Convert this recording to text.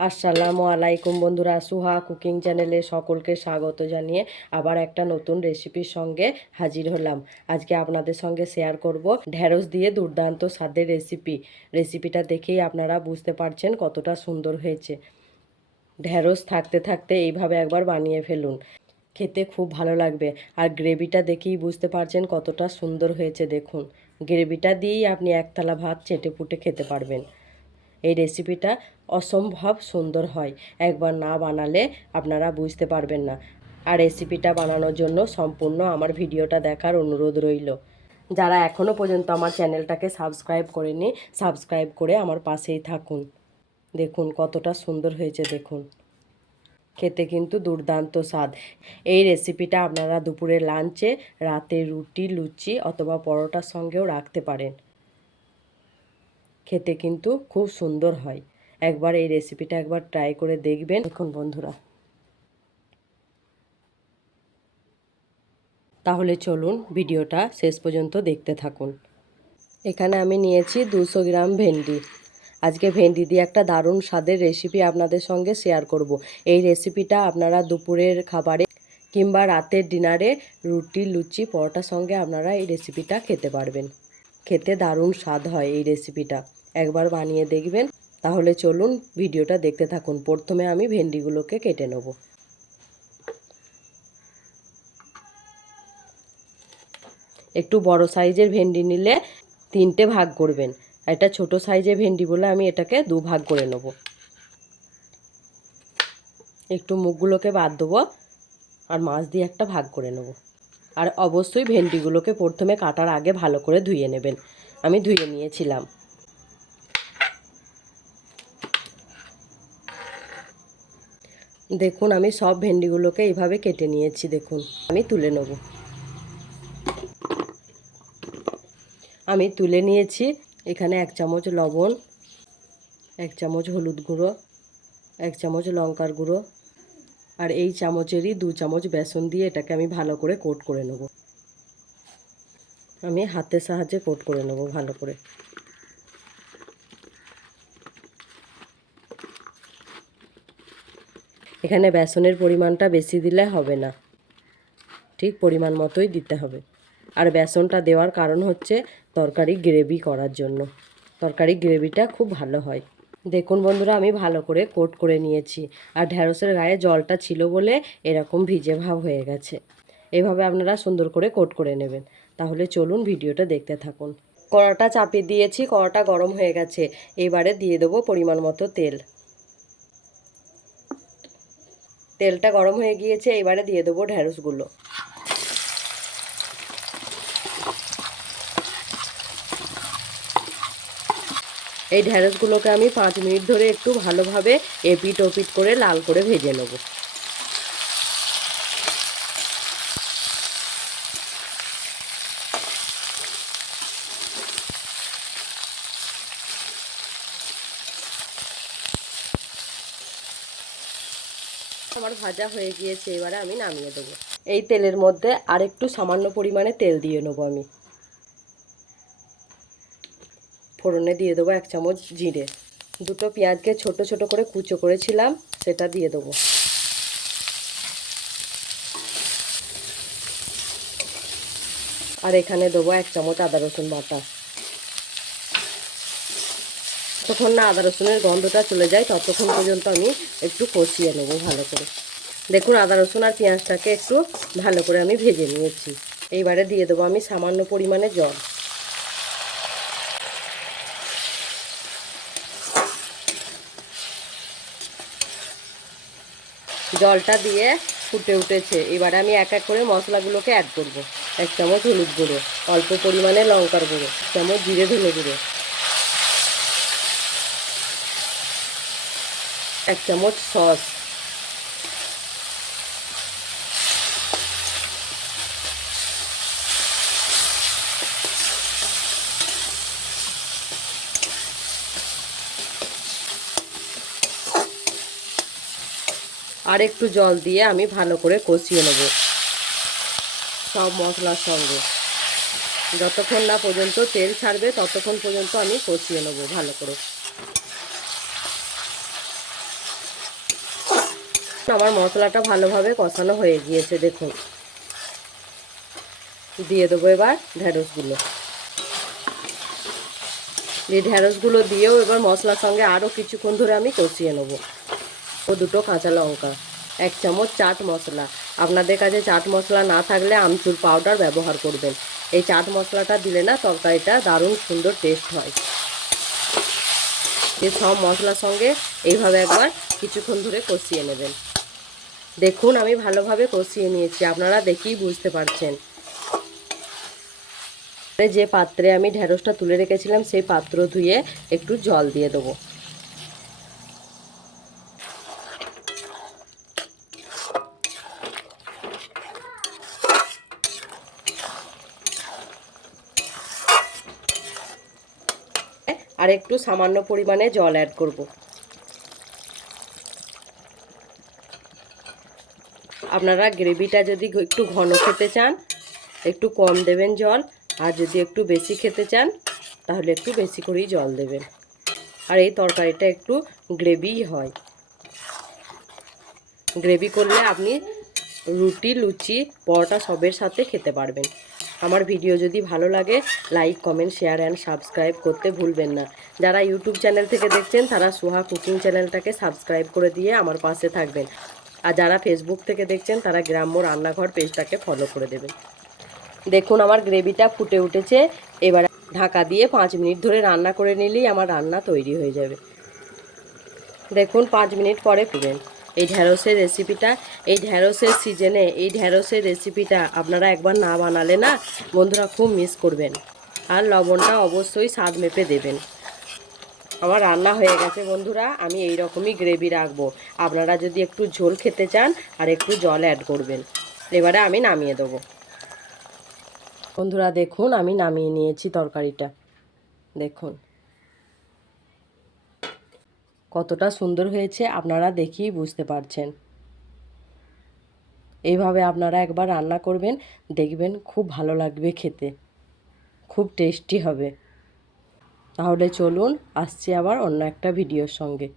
আসসালামু আলাইকুম বন্ধুরা, সুহা কুকিং চ্যানেলে সকলকে স্বাগত জানিয়ে আবার একটা নতুন রেসিপির সঙ্গে হাজির হলাম। আজকে আপনাদের সঙ্গে শেয়ার করব ঢ্যাঁড়স দিয়ে দুর্দান্ত স্বাদের রেসিপিটা দেখেই আপনারা বুঝতে পারছেন কতটা সুন্দর হয়েছে। ঢ্যাঁড়স থাকতে থাকতে এইভাবে একবার বানিয়ে ফেলুন, খেতে খুব ভালো লাগবে। আর গ্রেভিটা দেখেই বুঝতে পারছেন কতটা সুন্দর হয়েছে। দেখুন, গ্রেভিটা দিয়েই আপনি এক থালা ভাত চেটেপুটে খেতে পারবেন। এই রেসিপিটা অসম্ভব সুন্দর হয়, একবার না বানালে আপনারা বুঝতে পারবেন না। আর রেসিপিটা বানানোর জন্য সম্পূর্ণ আমার ভিডিওটা দেখার অনুরোধ রইল। যারা এখনও পর্যন্ত আমার চ্যানেলটাকে সাবস্ক্রাইব করেনি, সাবস্ক্রাইব করে আমার পাশেই থাকুন। দেখুন কতটা সুন্দর হয়েছে, দেখুন খেতে কিন্তু দুর্দান্ত স্বাদ। এই রেসিপিটা আপনারা দুপুরে লাঞ্চে, রাতে রুটি, লুচি অথবা পরোটার সঙ্গেও রাখতে পারেন। খেতে কিন্তু খুব সুন্দর হয়। একবার এই রেসিপিটা একবার ট্রাই করে দেখবেন। দেখুন বন্ধুরা, তাহলে চলুন ভিডিওটা শেষ পর্যন্ত দেখতে থাকুন। এখানে আমি নিয়েছি 200 গ্রাম ভেন্ডি। আজকে ভেন্ডি দিয়ে একটা দারুণ স্বাদের রেসিপি আপনাদের সঙ্গে শেয়ার করব। এই রেসিপিটা আপনারা দুপুরের খাবারে কিংবা রাতের ডিনারে রুটি, লুচি, পরোটার সঙ্গে আপনারা এই রেসিপিটা খেতে পারবেন। খেতে দারুণ স্বাদ হয় এই রেসিপিটা, একবার বানিয়ে দেখবেন। তাহলে চলুন ভিডিওটা দেখতে থাকুন। প্রথমে আমি ভেন্ডিগুলোকে কেটে নেব। একটু বড় সাইজের ভেন্ডি নিলে 3টে ভাগ করবেন। এটা ছোট সাইজের ভেন্ডি বলে আমি এটাকে 2 ভাগ করে নেব। একটু মুখগুলোকে বাদ দেবো আর মাছ দিয়ে একটা ভাগ করে নেব। আর অবশ্যই ভেন্ডিগুলোকে প্রথমে কাটার আগে ভালো করে ধুয়ে নেবেন। আমি ধুয়ে নিয়েছিলাম। দেখুন, আমি সব ভেন্ডিগুলোকে এইভাবে কেটে নিয়েছি। দেখুন, আমি তুলে নেব। আমি তুলে নিয়েছি। এখানে 1 চামচ লবণ, 1 চামচ হলুদ গুঁড়ো, 1 চামচ লঙ্কার গুঁড়ো আর এই চামচেরই 2 চামচ বেসন দিয়ে এটাকে আমি ভালো করে কোট করে নেব। আমি হাতের সাহায্যে কোট করে নেব ভালো করে। এখানে বেসনের পরিমাণটা বেশি দিলে হবে না, ঠিক পরিমাণ মতোই দিতে হবে। আর বেসনটা দেওয়ার কারণ হচ্ছে তরকারি গ্রেভি করার জন্য। তরকারি গ্রেভিটা খুব ভালো হয়। দেখুন বন্ধুরা, আমি ভালো করে কোট করে নিয়েছি। আর ঢ্যাঁড়সের গায়ে জলটা ছিল বলে এরকম ভিজে ভাব হয়ে গেছে। এভাবে আপনারা সুন্দর করে কোট করে নেবেন। তাহলে চলুন ভিডিওটা দেখতে থাকুন। কড়াটা চাপিয়ে দিয়েছি, কড়াটা গরম হয়ে গেছে। এবারে দিয়ে দেবো পরিমাণ মতো তেল। তেলটা গরম হয়ে গিয়েছে, এবারে দিয়ে দেবো ঢ্যাঁড়সগুলো। এই ঢ্যাঁড়সগুলোকে আমি 5 মিনিট ধরে একটু ভালোভাবে এপিট ওপিট করে লাল করে ভেজে নেব। আমার ভাজা হয়ে গিয়েছে, এবারে আমি নামিয়ে দেবো। এই তেলের মধ্যে আরেকটু সামান্য পরিমাণে তেল দিয়ে নেবো আমি। ফোড়নে দিয়ে দেবো 1 চামচ জিরে। 2টো পেঁয়াজকে ছোট ছোট করে কুচো করেছিলাম, সেটা দিয়ে দেবো। আর এখানে দেবো 1 চামচ আদা রসুন বাটা। যতক্ষণ না আদা রসুনের গন্ধটা চলে যায় ততক্ষণ পর্যন্ত আমি একটু কষিয়ে নেবো ভালো করে। দেখুন, আদা রসুন আর পেঁয়াজটাকে একটু ভালো করে আমি ভেজে নিয়েছি। এইবারে দিয়ে দেবো আমি সামান্য পরিমাণে জল। জলটা দিয়ে ফুটে উঠেছে। এবারে আমি এক এক করে মশলাগুলোকে অ্যাড করব। 1 চামচ হলুদ গুঁড়ো, অল্প পরিমাণে লঙ্কার গুঁড়ো, 1 চামচ জিরে ধনে গুঁড়ো, 1 চামচ সস, আর একটু জল দিয়ে আমি ভালো করে কষিয়ে নেব সব মশলার সঙ্গে। যতক্ষণ না পর্যন্ত তেল ছাড়বে ততক্ষণ পর্যন্ত আমি কষিয়ে নেব ভালো করে। আমার মশলাটা ভালোভাবে কষানো হয়ে গিয়েছে, দেখুন। দিয়ে দেবো এবার ঢ্যাঁড়সগুলো। এই ঢ্যাঁড়সগুলো দিয়েও এবার মশলার সঙ্গে আরও কিছুক্ষণ ধরে আমি কষিয়ে নেব। ও 2 কাঁচা লঙ্কা, 1 চামচ চাট মশলা। আপনাদের কাছে চাট মশলা না থাকলে আমচুর পাউডার ব্যবহার করবেন। এই চাট মশলাটা দিলে না তরকারিটা দারুণ সুন্দর টেস্ট হয়। এই সব মশলার সঙ্গে এইভাবে একবার কিছুক্ষণ ধরে কষিয়ে নেবেন। দেখুন আমি ভালোভাবে কষিয়ে নিয়েছি, আপনারা দেখেই বুঝতে পারছেন। যে পাত্রে আমি ঢ্যাঁড়সটা তুলে রেখেছিলাম সেই পাত্র ধুয়ে একটু জল দিয়ে দেবো। আর একটু সামান্য পরিমাণে জল অ্যাড করব। আপনারা গ্রেভিটা যদি একটু ঘন খেতে চান একটু কম দেবেন জল, আর যদি একটু বেশি খেতে চান তাহলে একটু বেশি করেই জল দেবেন। আর এই তরকারিটা একটু গ্রেভিই হয়। গ্রেভি করলে আপনি রুটি, লুচি, পরোটা সবের সাথে খেতে পারবেন। আমার ভিডিও যদি ভালো লাগে like, comment, share and subscribe করতে ভুলবেন না। যারা ইউটিউব চ্যানেল থেকে দেখছেন তারা সুহা কুকিং চ্যানেলটাকে সাবস্ক্রাইব করে দিয়ে আমার পাশে থাকবেন। আর যারা ফেসবুক থেকে দেখছেন তারা গ্রাম্য রান্নাঘর পেজটাকে ফলো করে দেবেন। দেখুন আমার গ্রেভিটা ফুটে উঠেছে। এবার ঢাকা দিয়ে 5 মিনিট ধরে রান্না করে নিলেই আমার রান্না তৈরি হয়ে যাবে। দেখুন 5 মিনিট পরে ফিরবেন। এই ঢ্যাঁড়সের রেসিপিটা, এই ঢ্যাঁড়সের সিজনে এই ঢ্যাঁড়সের রেসিপিটা আপনারা একবার না বানালে না বন্ধুরা খুব মিস করবেন। আর লবণটা অবশ্যই স্বাদ মেপে দেবেন। আমার রান্না হয়ে গেছে বন্ধুরা, আমি এই রকমই গ্রেভি রাখবো। আপনারা যদি একটু ঝোল খেতে চান আর একটু জল অ্যাড করবেন। এবারে আমি নামিয়ে দেবো। বন্ধুরা দেখুন আমি নামিয়ে নিয়েছি তরকারিটা। দেখুন কতটা সুন্দর হয়েছে আপনারা দেখেই বুঝতে পারছেন। এইভাবে আপনারা একবার রান্না করবেন, দেখবেন খুব ভালো লাগবে খেতে, খুব টেস্টি হবে। তাহলে চলুন আসছি আবার অন্য একটা ভিডিওর সঙ্গে।